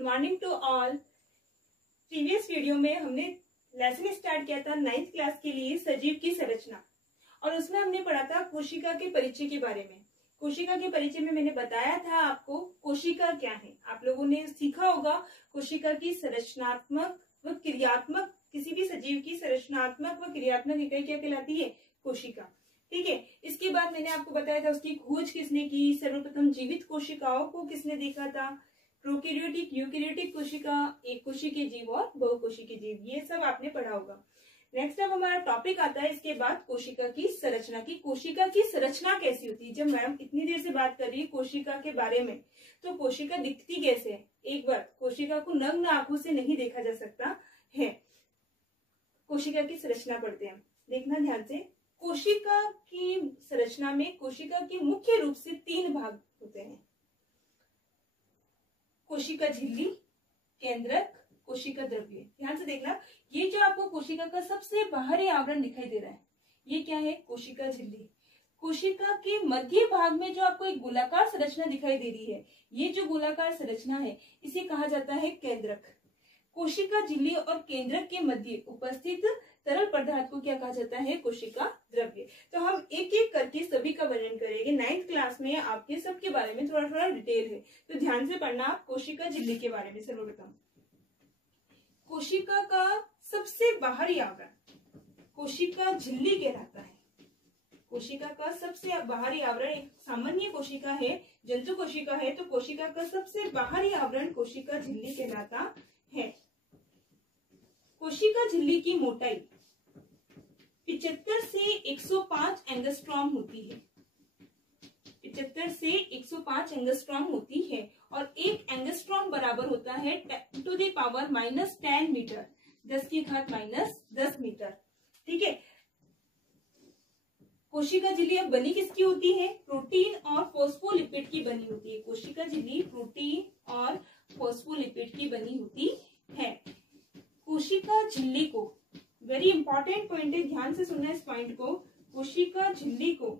Good morning to all. Previous video में हमने lesson start किया था 9th क्लास के लिए सजीव की संरचना, और उसमें हमने पढ़ा था कोशिका के परिचय के बारे में। कोशिका के परिचय में मैंने बताया था आपको कोशिका क्या है। आप लोगों ने सीखा होगा कोशिका की संरचनात्मक व क्रियात्मक, किसी भी सजीव की संरचनात्मक व क्रियात्मक इकाई क्या कहलाती है? कोशिका। ठीक है। इसके बाद मैंने आपको बताया था उसकी खोज किसने की, सर्वप्रथम जीवित कोशिकाओं को किसने देखा था, प्रोकैरियोटिक, यूकैरियोटिक कोशिका, एक कोशिकीय जीव और बहुकोशिकीय जीव, ये सब आपने पढ़ा होगा। नेक्स्ट अब हमारा टॉपिक आता है इसके बाद कोशिका की संरचना की। कोशिका की संरचना कैसी होती है? जब मैम इतनी देर से बात कर रही है कोशिका के बारे में, तो कोशिका दिखती कैसे है? एक बार कोशिका को नग्न आंखों से नहीं देखा जा सकता है। कोशिका की संरचना पढ़ते हैं, देखना ध्यान से। कोशिका की संरचना में कोशिका के मुख्य रूप से 3 भाग होते हैं: कोशिका झिल्ली, केंद्रक, कोशिका द्रव्य। ध्यान से देखना, ये जो आपको कोशिका का सबसे बाहरी आवरण दिखाई दे रहा है, ये क्या है? कोशिका झिल्ली। कोशिका के मध्य भाग में जो आपको एक गोलाकार संरचना दिखाई दे रही है, ये जो गोलाकार संरचना है इसे कहा जाता है केंद्रक। कोशिका झिल्ली और केंद्रक के मध्य उपस्थित तरल पदार्थ को क्या कहा जाता है? कोशिका द्रव्य। तो हम एक एक करके सभी का वर्णन करेंगे। 9th क्लास में आपके सबके बारे में थोड़ा थोड़ा डिटेल है, तो ध्यान से पढ़ना। कोशिका झिल्ली के बारे में सर्वप्रथम, कोशिका का सबसे बाहरी आवरण कोशिका झिल्ली कहलाता है। कोशिका का सबसे बाहरी आवरण एक सामान्य कोशिका है, जंतु कोशिका है, तो कोशिका का सबसे बाहरी आवरण कोशिका झिल्ली कहलाता है। कोशिका झिल्ली की मोटाई 75 से 105 एंगस्ट्रॉम होती है। 75 से 105 एंगस्ट्रॉम होती है, और 1 एंगस्ट्रॉम बराबर होता है 10 to the power -10 मीटर, 10 की घात -10 मीटर। ठीक है। कोशिका झिल्ली अब बनी किसकी होती है? प्रोटीन और फॉस्फोलिपिड की बनी होती है। कोशिका झिल्ली प्रोटीन और फॉस्फोलिपिड की बनी होती है। कोशिका झिल्ली को, वेरी इंपॉर्टेंट पॉइंट है, ध्यान से सुनना इस पॉइंट को, कोशिका झिल्ली को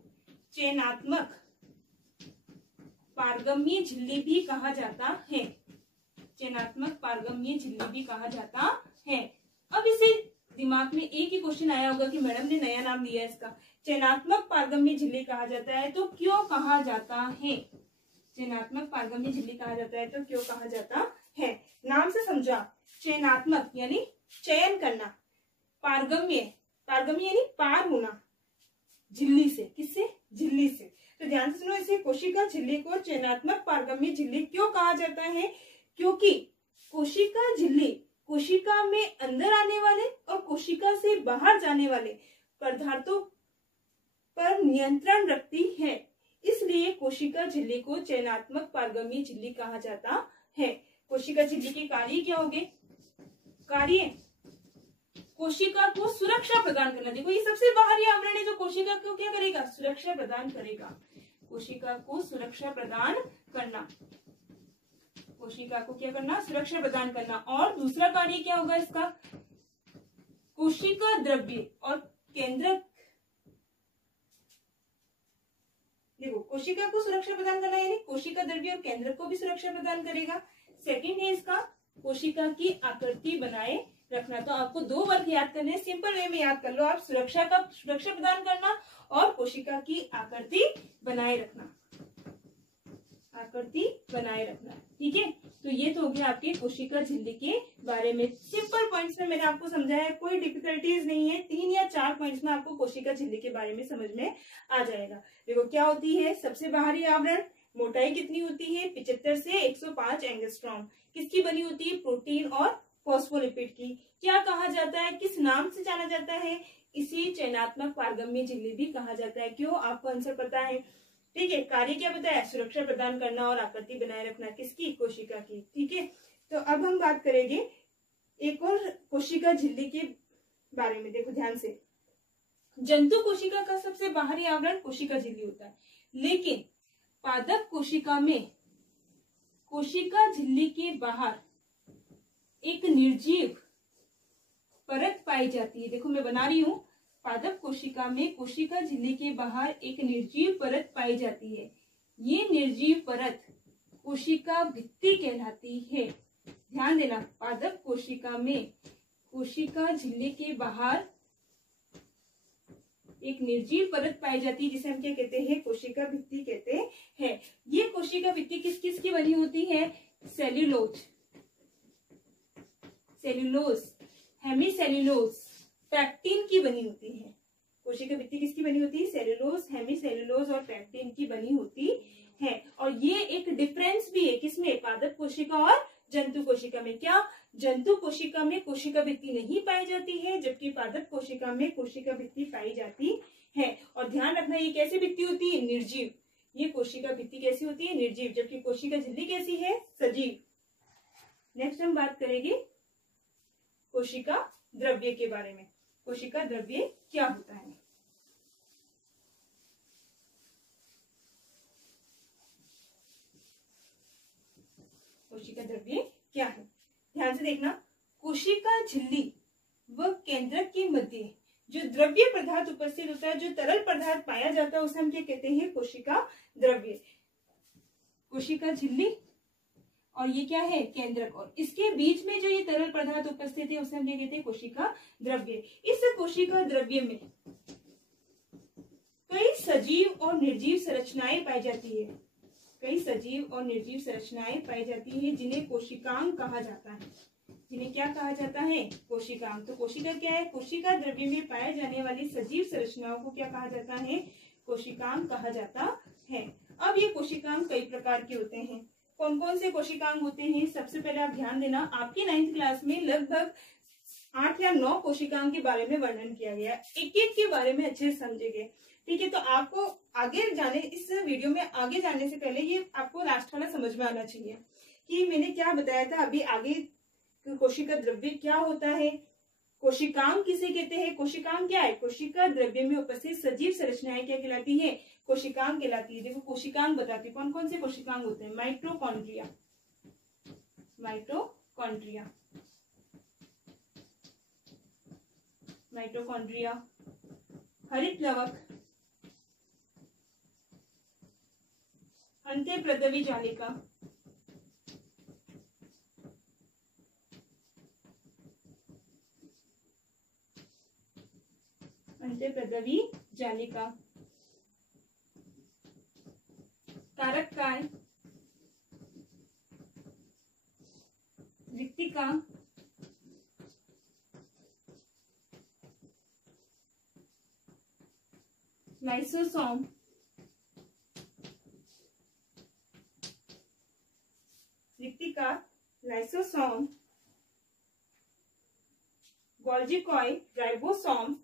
चयनात्मक पारगम्य झिल्ली भी कहा जाता है। चयनात्मक पारगम्य झिल्ली भी कहा जाता है। अब इसे दिमाग में एक ही क्वेश्चन आया होगा कि मैडम ने नया नाम दिया है इसका, चयनात्मक पारगम्य झिल्ली कहा जाता है तो क्यों कहा जाता है? चयनात्मक पारगम्य झिल्ली कहा जाता है तो क्यों कहा जाता है? नाम से समझा, चयनात्मक यानी चयन करना, पारगम्य, पारगम्य यानी पार होना झिल्ली से। किससे? झिल्ली से। तो ध्यान से सुनो, इसे कोशिका झिल्ली को चयनात्मक पारगम्य झिल्ली क्यों कहा जाता है? क्योंकि कोशिका झिल्ली कोशिका में अंदर आने वाले और कोशिका से बाहर जाने वाले पदार्थों पर नियंत्रण रखती है, इसलिए कोशिका झिल्ली को चयनात्मक पारगम्य झिल्ली कहा जाता है। कोशिका झिल्ली के कार्य क्या होंगे? कार्य कोशिका को सुरक्षा प्रदान करना। देखो, ये सबसे बाहरी आवरण है जो कोशिका को क्या करेगा? सुरक्षा प्रदान करेगा। कोशिका को सुरक्षा प्रदान करना, कोशिका को क्या करना? सुरक्षा प्रदान करना। और दूसरा कार्य क्या होगा इसका? कोशिका द्रव्य और केंद्रक। देखो, कोशिका को सुरक्षा प्रदान करना यानी कोशिका द्रव्य और केंद्रक को भी सुरक्षा प्रदान करेगा। सेकंड है इसका कोशिका की आकृति बनाए रखना। तो आपको 2 वर्ग याद करने, सिंपल वे में याद कर लो आप, सुरक्षा प्रदान करना और कोशिका की आकृति बनाए रखना, आकृति बनाए रखना। ठीक है। तो ये तो हो गया आपके कोशिका झिल्ली के बारे में। सिंपल पॉइंट्स में मैंने आपको समझाया है, कोई डिफिकल्टीज नहीं है। 3 या 4 पॉइंट्स में आपको कोशिका झिल्ली के बारे में समझ में आ जाएगा। देखो क्या होती है, सबसे बाहरी आवरण, मोटाई कितनी होती है? 75 से 105 एंगस्ट्रॉम। किसकी बनी होती है? प्रोटीन और फॉस्फोलिपिड की। क्या कहा जाता है? किस नाम से जाना जाता है? इसे चयनात्मक पारगम्य झिल्ली भी कहा जाता है। क्यों? आपको आंसर पता है। ठीक है। कार्य क्या बताया? सुरक्षा प्रदान करना और आकृति बनाए रखना। किसकी? कोशिका की। ठीक है। तो अब हम बात करेंगे एक और कोशिका झिल्ली के बारे में। देखो ध्यान से, जंतु कोशिका का सबसे बाहरी आवरण कोशिका झिल्ली होता है, लेकिन पादप कोशिका में कोशिका झिल्ली के बाहर एक निर्जीव परत पाई जाती है। देखो मैं बना रही हूं, पादप कोशिका में कोशिका झिल्ली के बाहर एक निर्जीव परत पाई जाती है। ये निर्जीव परत कोशिका भित्ति कहलाती है। ध्यान देना, पादप कोशिका में कोशिका झिल्ली के बाहर एक निर्जीव परत पाई जाती है जिसे हम क्या कहते हैं, कोशिका भित्ति कहते हैं। ये कोशिका भित्ति किस किस की बनी होती है, सेल्यूलोज, हेमीसेल्यूलोज, पैक्टिन की बनी होती है। कोशिका भित्ति किसकी बनी होती है, सेल्यूलोज, हेमीसेल्यूलोज और पैक्टिन की बनी होती है। और ये एक डिफरेंस भी है किसमें, पादप कोशिका और जंतु कोशिका में। क्या, जंतु कोशिका में कोशिका भित्ति नहीं पाई जाती है, जबकि पादप कोशिका में कोशिका भित्ति पाई जाती है। और ध्यान रखना, ये कैसी भित्ति होती है, निर्जीव। ये कोशिका भित्ति कैसी होती है, निर्जीव, जबकि कोशिका झिल्ली कैसी है, सजीव। नेक्स्ट हम बात करेंगे कोशिका द्रव्य के बारे में। कोशिका द्रव्य क्या होता है। कोशिका द्रव्य क्या है, ध्यान से देखना। कोशिका झिल्ली व केंद्रक के मध्य जो द्रव्य पदार्थ उपस्थित होता है, जो तरल पदार्थ पाया जाता है, उसे हम क्या कहते हैं, कोशिका द्रव्य। कोशिका झिल्ली और ये क्या है, केंद्रक, और इसके बीच में जो ये तरल पदार्थ उपस्थित है उसे हम क्या कहते हैं, कोशिका द्रव्य। इस कोशिका द्रव्य में कई सजीव और निर्जीव संरचनाएं पाई जाती है, कई सजीव और निर्जीव संरचनाएं पाई जाती है, जिन्हें कोशिकांग कहा जाता है। जिन्हें क्या कहा जाता है, कोशिकांग। तो कोशिका क्या है, कोशिका द्रव्य में पाए जाने वाली सजीव संरचनाओं को क्या कहा जाता है, कोशिकांग कहा जाता है। अब ये कोशिकांग कई प्रकार के होते हैं। कौन कौन से कोशिकांग होते हैं, सबसे पहले आप ध्यान देना, आपकी 9th क्लास में लगभग 8 या 9 कोशिकांग के बारे में वर्णन किया गया। एक एक के बारे में अच्छे से समझेंगे, ठीक है। तो आपको आगे जाने, इस वीडियो में आगे जाने से पहले ये आपको लास्ट वाला समझ में आना चाहिए कि मैंने क्या बताया था अभी आगे। कोशिका द्रव्य क्या होता है, कोशिकांग किसे कहते हैं, कोशिकांग क्या है, कोशिका द्रव्य में उपस्थित सजीव संरचनाएं क्या कहलाती है, कोशिकांग कहलाती है। देखो कोशिकांग बताती है कौन कौन से कोशिकांग होते हैं। माइटोकॉन्ड्रिया, माइटोकॉन्ड्रिया, माइटोकॉन्ड्रिया, हरित लवक, अंत्यप्रदवी जालिका, अंत्यप्रदवी जालिका, तारककाय, रिक्तिका, लाइसोसोम, रिक्तिका, lysosome, Golgi coil, ribosome,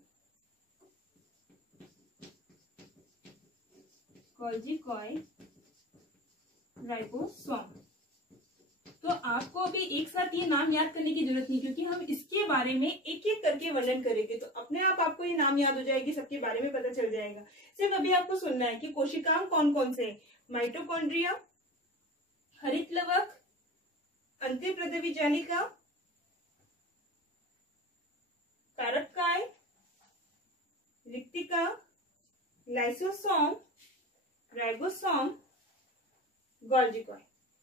Golgi coil, ribosome. तो आपको अभी एक साथ ये नाम याद करने की जरूरत नहीं, क्योंकि हम इसके बारे में एक एक करके वर्णन करेंगे, तो अपने आप आपको ये नाम याद हो जाएगी, सबके बारे में पता चल जाएगा। सिर्फ अभी आपको सुनना है कि कोशिकांग कौन कौन से, माइटोकॉन्ड्रिया, हरित लवक, अंत्यप्रदवी जालिका, तारककाय, रिक्तिका, लाइसोसोम, राइबोसोम, गोल्जी कॉइल।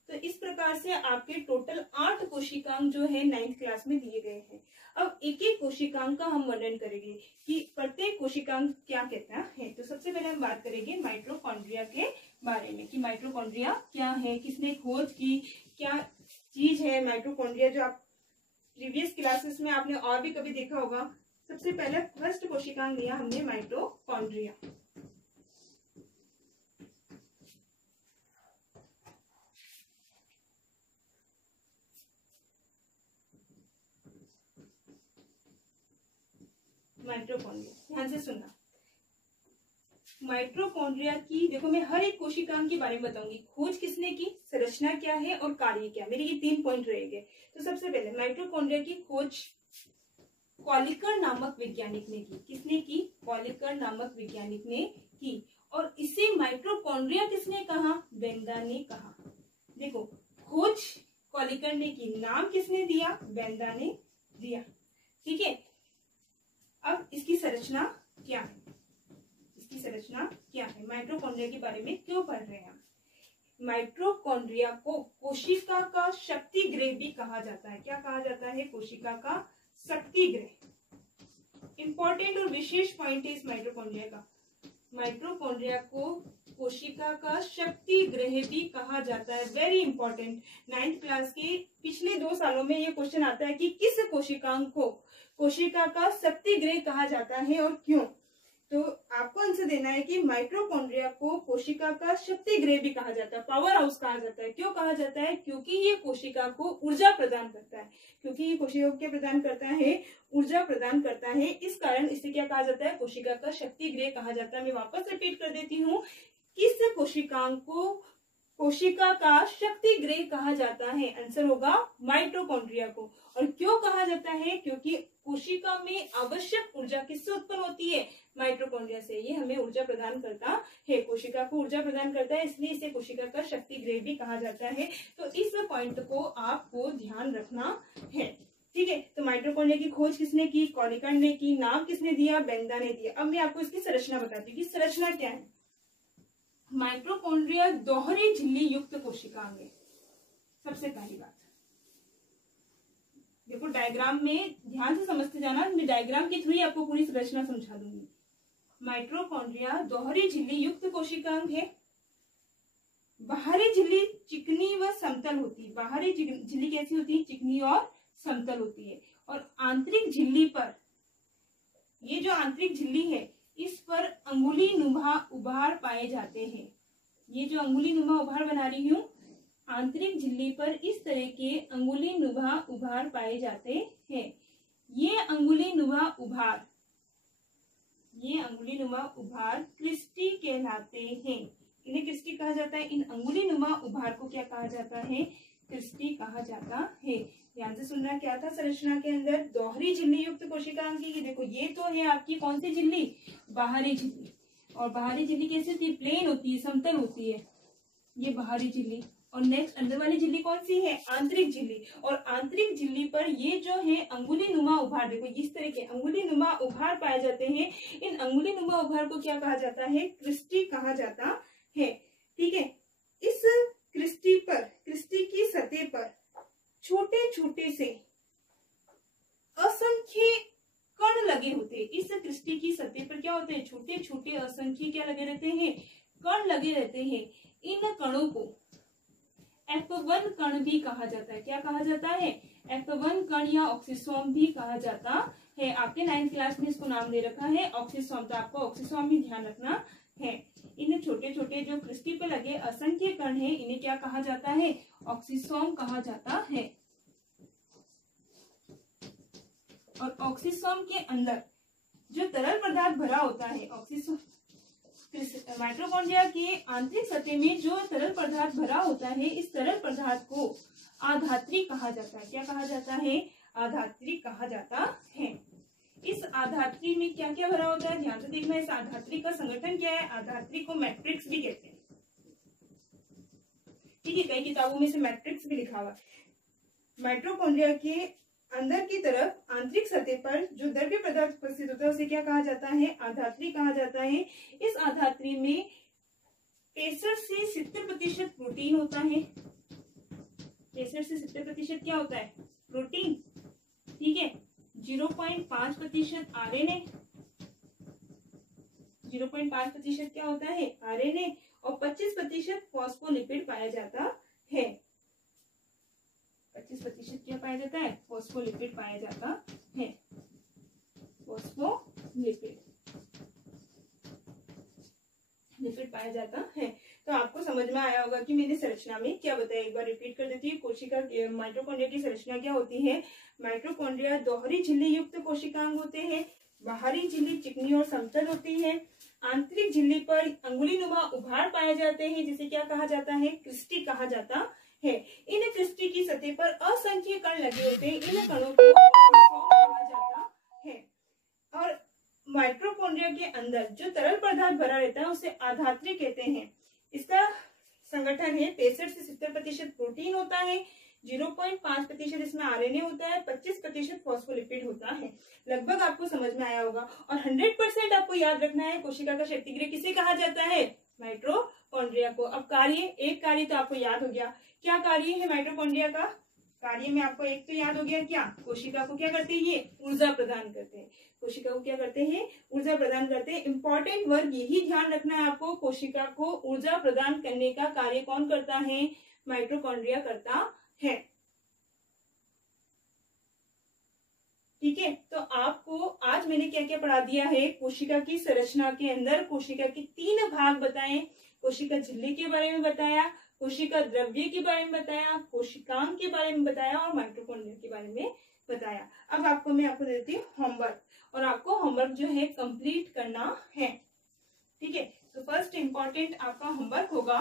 तो इस प्रकार से आपके टोटल 8 कोशिकांग जो है 9th क्लास में दिए गए हैं। अब एक एक कोशिकांग का हम वर्णन करेंगे कि प्रत्येक कोशिकांग क्या कहता है। तो सबसे पहले हम बात करेंगे माइटोकॉन्ड्रिया के बारे में कि माइटोकॉन्ड्रिया क्या है, किसने खोज की, क्या चीज है माइटोकॉन्ड्रिया, जो आप प्रीवियस क्लासेस में आपने और भी कभी देखा होगा। सबसे पहले फर्स्ट कोशिकांग लिया हमने माइटोकॉन्ड्रिया। माइटोकॉन्ड्रिया, ध्यान से सुनना। माइटोकॉन्ड्रिया की देखो मैं हर एक कोशिकांग के बारे में बताऊंगी। खोज किसने की, संरचना क्या है और कार्य क्या, मेरे ये 3 पॉइंट रहेंगे। तो सबसे पहले माइटोकॉन्ड्रिया की खोज कॉलिकर नामक वैज्ञानिक ने की। किसने की, कॉलिकर नामक वैज्ञानिक ने की। और इसे माइटोकॉन्ड्रिया किसने कहा, बेंदा ने कहा। देखो खोज कॉलिकर ने की, नाम किसने दिया, बेंदा ने दिया, ठीक है। अब इसकी संरचना क्या है, माइटोकॉन्ड्रिया के बारे में क्यों पढ़ रहे हैं हम। माइटोकॉन्ड्रिया को कोशिका का शक्ति गृह भी कहा जाता है। क्या कहा जाता है? कोशिका का शक्ति गृह। इंपॉर्टेंट और विशेष पॉइंट है इस माइटोकॉन्ड्रिया का। माइटोकॉन्ड्रिया को कोशिका का शक्ति गृह भी कहा जाता है। Very important. 9th क्लास के पिछले 2 सालों में ये क्वेश्चन आता है कि किस कोशिकांग को कोशिका का शक्ति गृह कहा जाता है और क्यों। तो आपको आंसर देना है कि माइटोकॉन्ड्रिया को कोशिका का शक्ति गृह भी कहा जाता है, पावर हाउस कहा जाता है। क्यों कहा जाता है? क्योंकि ये कोशिका को ऊर्जा प्रदान करता है। क्योंकि ये कोशिका को क्या प्रदान करता है? ऊर्जा प्रदान करता है। इस कारण इसे क्या कहा जाता है? कोशिका का शक्ति गृह कहा जाता है। मैं वापस रिपीट कर देती हूँ, किस कोशिकांग को कोशिका का शक्ति गृह कहा जाता है? आंसर होगा माइटोकॉन्ड्रिया को। और क्यों कहा जाता है? क्योंकि कोशिका में आवश्यक ऊर्जा किससे उत्पन्न होती है? माइटोकॉन्ड्रिया से। ये हमें ऊर्जा प्रदान करता है, कोशिका को ऊर्जा प्रदान करता है, इसलिए इसे कोशिका का शक्ति गृह भी कहा जाता है। तो इस पॉइंट को आपको ध्यान रखना है। ठीक है, तो माइटोकॉन्ड्रिया की खोज किसने की? कॉनिकन ने की। नाम किसने दिया? बेंगदा ने दिया। अब मैं आपको इसकी संरचना बताती हूँ कि संरचना क्या है। माइटोकॉन्ड्रिया दोहरी झिल्ली युक्त कोशिकांग है। सबसे पहली बात देखो, डायग्राम में ध्यान से समझते जाना, मैं डायग्राम के थ्रू ही आपको पूरी संरचना समझा दूंगी। माइटोकॉन्ड्रिया दोहरी झिल्ली युक्त कोशिकांग है। बाहरी झिल्ली चिकनी व समतल होती है। बाहरी झिल्ली कैसी होती है? चिकनी और समतल होती है। और आंतरिक झिल्ली पर, ये जो आंतरिक झिल्ली है, इस पर अंगुली नुमा उभार पाए जाते हैं। ये जो अंगुली नुमा उभार बना रही हूँ, आंतरिक झिल्ली पर इस तरह के अंगुली नुमा उभार पाए जाते हैं। ये अंगुली नुमा उभार क्रिस्टी कहलाते हैं। इन्हें क्रिस्टी कहा जाता है। इन अंगुली नुमा उभार को क्या कहा जाता है? क्रिस्टी कहा जाता है। ध्यान से सुनना, क्या था संरचना के अंदर? दोहरी झिल्ली युक्त कोशिकांग की। देखो, ये तो है आपकी कौन सी झिल्ली? बाहरी झिल्ली। और बाहरी झिल्ली कैसी होती है? प्लेन होती है, समतल होती है। ये बाहरी झिल्ली। और नेक्स्ट अंदर वाली झिल्ली कौन सी है? आंतरिक झिल्ली। और आंतरिक झिल्ली पर ये जो है अंगुली नुमा उभार, देखो इस तरह के अंगुली नुमा उभार पाए जाते हैं। इन अंगुली नुमा उभार को क्या कहा जाता है? क्रिस्टी कहा जाता है। ठीक है, इस क्रिस्टी पर, क्रिस्टी की सतह पर छोटे छोटे से असंख्य कण लगे होते हैं। इस क्रिस्टी की सतह पर क्या होते हैं? छोटे छोटे असंख्य क्या लगे रहते हैं? कण लगे रहते हैं। इन कणों को F1 कण भी कहा जाता है। क्या कहा जाता है? F1 कण या ऑक्सीसोम भी कहा जाता है। आपके 9th क्लास में इसको नाम दे रखा है ऑक्सीसोम, तो आपको ऑक्सीसोम ही ध्यान रखना है। इन छोटे छोटे जो क्रिस्टी पे लगे असंख्य कण है, इन्हें क्या कहा जाता है? ऑक्सीसोम कहा जाता है। और ऑक्सीसोम के अंदर जो तरल पदार्थ भरा होता है, ऑक्सीसोम माइटोकॉन्ड्रिया के आंतरिक सतह में जो तरल पदार्थ भरा होता है, इस तरल पदार्थ को आधात्री कहा जाता है। क्या कहा जाता है? आधात्री कहा जाता है। इस आधात्री में क्या क्या भरा होता है? ध्यान से देखना। इस आधात्री का संगठन क्या है? आधात्री को मैट्रिक्स भी कहते हैं। ठीक है, कई किताबों में से मैट्रिक्स भी लिखा हुआ है। माइटोकॉन्ड्रिया के अंदर की तरफ आंतरिक सतह पर जो द्रव्य पदार्थ उपस्थित होता है, उसे क्या कहा जाता है? आधात्री कहा जाता है। इस आधात्री में 65 से 70% प्रोटीन होता है। 65 से 70% क्या होता है? प्रोटीन। ठीक है, 0.5% आरएनए, 0.5% क्या होता है? आरएनए। और 25% फॉस्फोलिपिड पाया जाता है। 25% क्या पाया जाता है? फॉस्फोलिपिड पाया जाता है। फॉस्फोलिपिड पाया जाता है। तो आपको समझ में आया होगा कि मैंने संरचना में क्या बताया। एक बार रिपीट कर देती हूँ। कोशिका माइटोकॉन्ड्रिया की संरचना क्या होती है? माइटोकॉन्ड्रिया दोहरी झिल्ली युक्त कोशिकांग होते हैं। बाहरी झिल्ली चिकनी और समतल होती है। आंतरिक झिल्ली पर अंगुली नुमा उभार पाए जाते हैं, जिसे क्या कहा जाता है? क्रिस्टी कहा जाता है। इन क्रिस्टी की सतह पर असंख्य कण लगे होते हैं। इन कणों को ऑक्सीसोम कहा जाता है। और माइटोकॉन्ड्रिया के अंदर जो तरल पदार्थ भरा रहता है, उसे आधात्री कहते हैं। इसका संगठन है 65 से 70% प्रोटीन होता है, 0.5% इसमें आरएनए होता है, 25% फॉस्फोलिपिड होता है। लगभग आपको समझ में आया होगा। और 100% आपको याद रखना है कोशिका का शक्ति गृह किसे कहा जाता है, माइटोकॉन्ड्रिया को। अब कार्य, एक कार्य तो आपको याद हो गया, क्या कार्य है माइटोकॉन्ड्रिया का, कार्य में आपको एक तो याद हो गया, क्या कोशिका को क्या करते हैं, ये ऊर्जा प्रदान करते हैं, कोशिका को क्या करते हैं, ऊर्जा प्रदान करते हैं। इंपॉर्टेंट वर्ड यही ध्यान रखना है आपको, कोशिका को ऊर्जा प्रदान करने का कार्य कौन करता है, माइटोकॉन्ड्रिया करता है। ठीक है, तो आपको आज मैंने क्या क्या पढ़ा दिया है, कोशिका की संरचना के अंदर कोशिका के 3 भाग बताए, कोशिका झिल्ली के बारे में बताया, कोशिका द्रव्य के बारे में बताया, कोशिकांग के बारे में बताया और माइटोकॉन्ड्रिया के बारे में बताया। अब आपको मैं आपको देती हूँ होमवर्क, और आपको होमवर्क जो है कंप्लीट करना है। ठीक है, तो फर्स्ट इंपॉर्टेंट आपका होमवर्क होगा,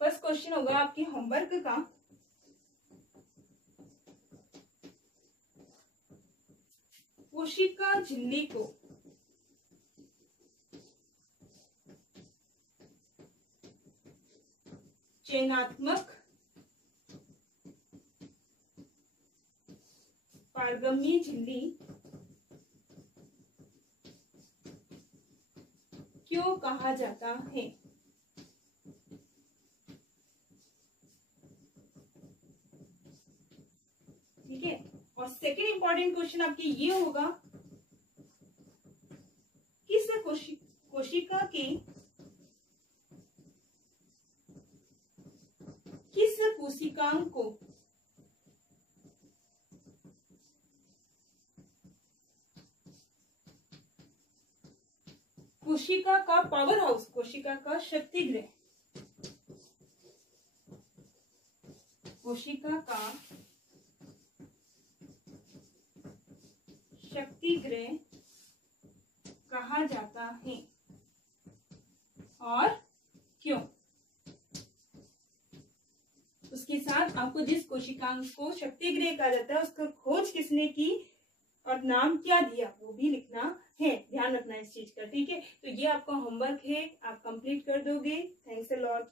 फर्स्ट क्वेश्चन होगा आपके होमवर्क का, कोशिका झिल्ली को चयनात्मक पारगम्य झिल्ली क्यों कहा जाता है। ठीक है, और सेकेंड इंपॉर्टेंट क्वेश्चन आपके ये होगा, किस कोशिका के किस कोशिकांग को कोशिका का पावर हाउस, कोशिका का शक्ति गृह, कोशिका का शक्ति गृह कहा जाता है और क्यों। उसके साथ आपको जिस कोशिकांग को शक्ति गृह कहा जाता है उसका खोज किसने की और नाम क्या दिया वो भी लिखना है, ध्यान रखना इस चीज का। ठीक है, तो ये आपका होमवर्क है, आप कंप्लीट कर दोगे। Thanks a lot.